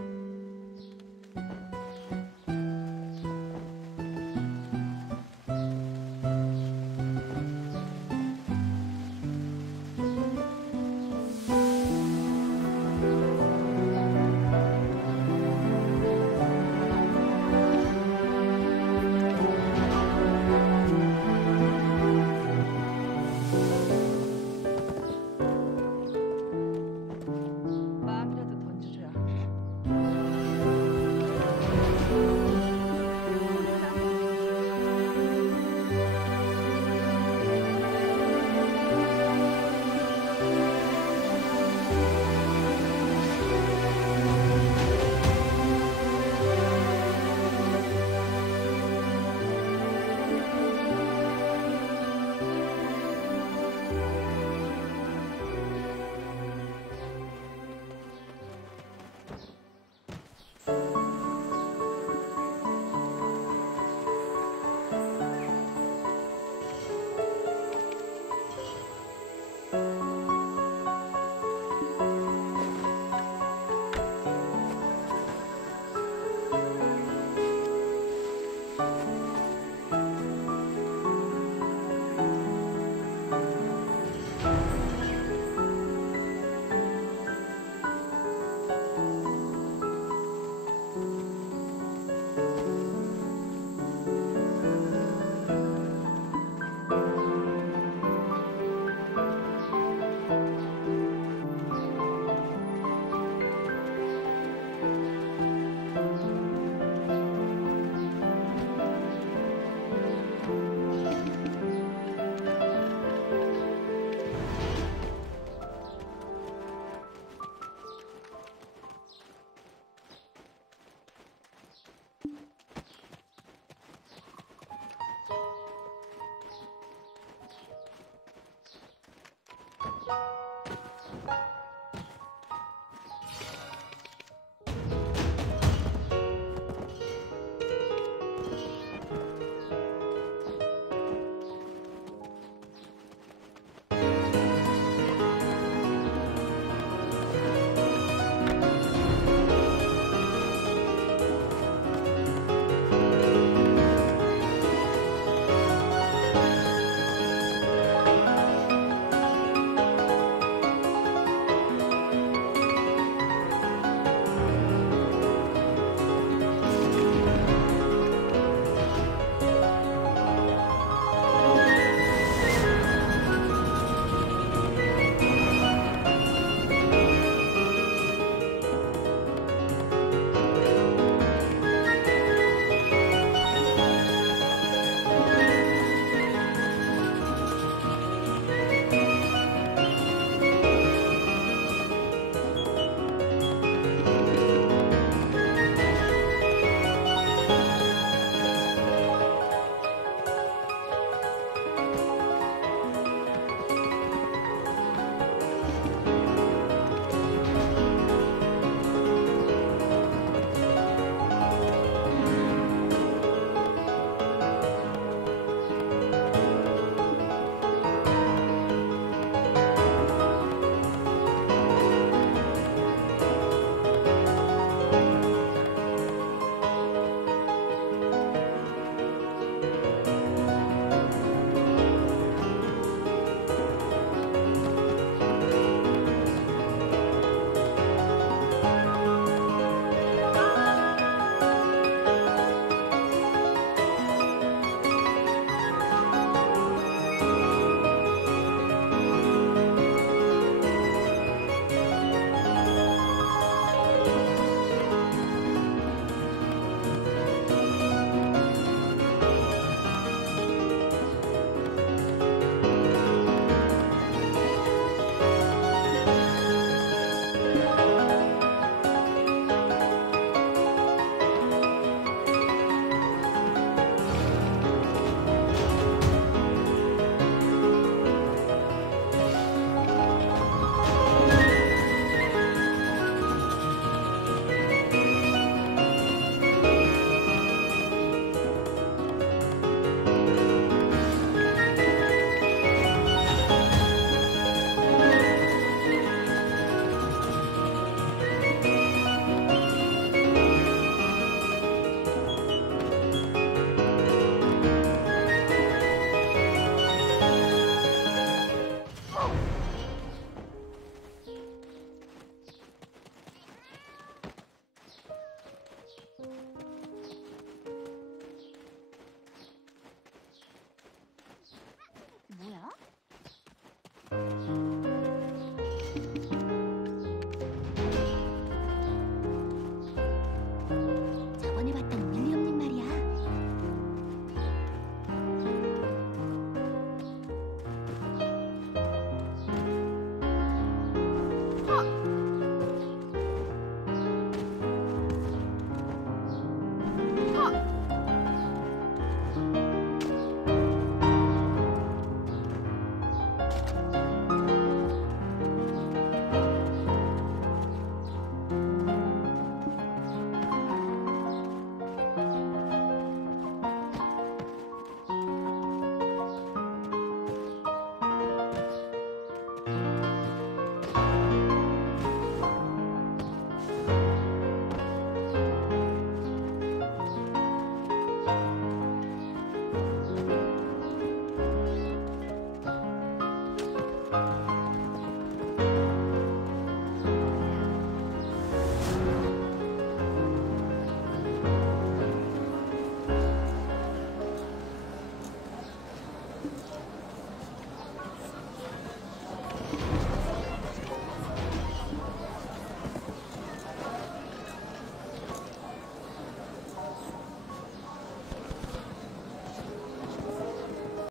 you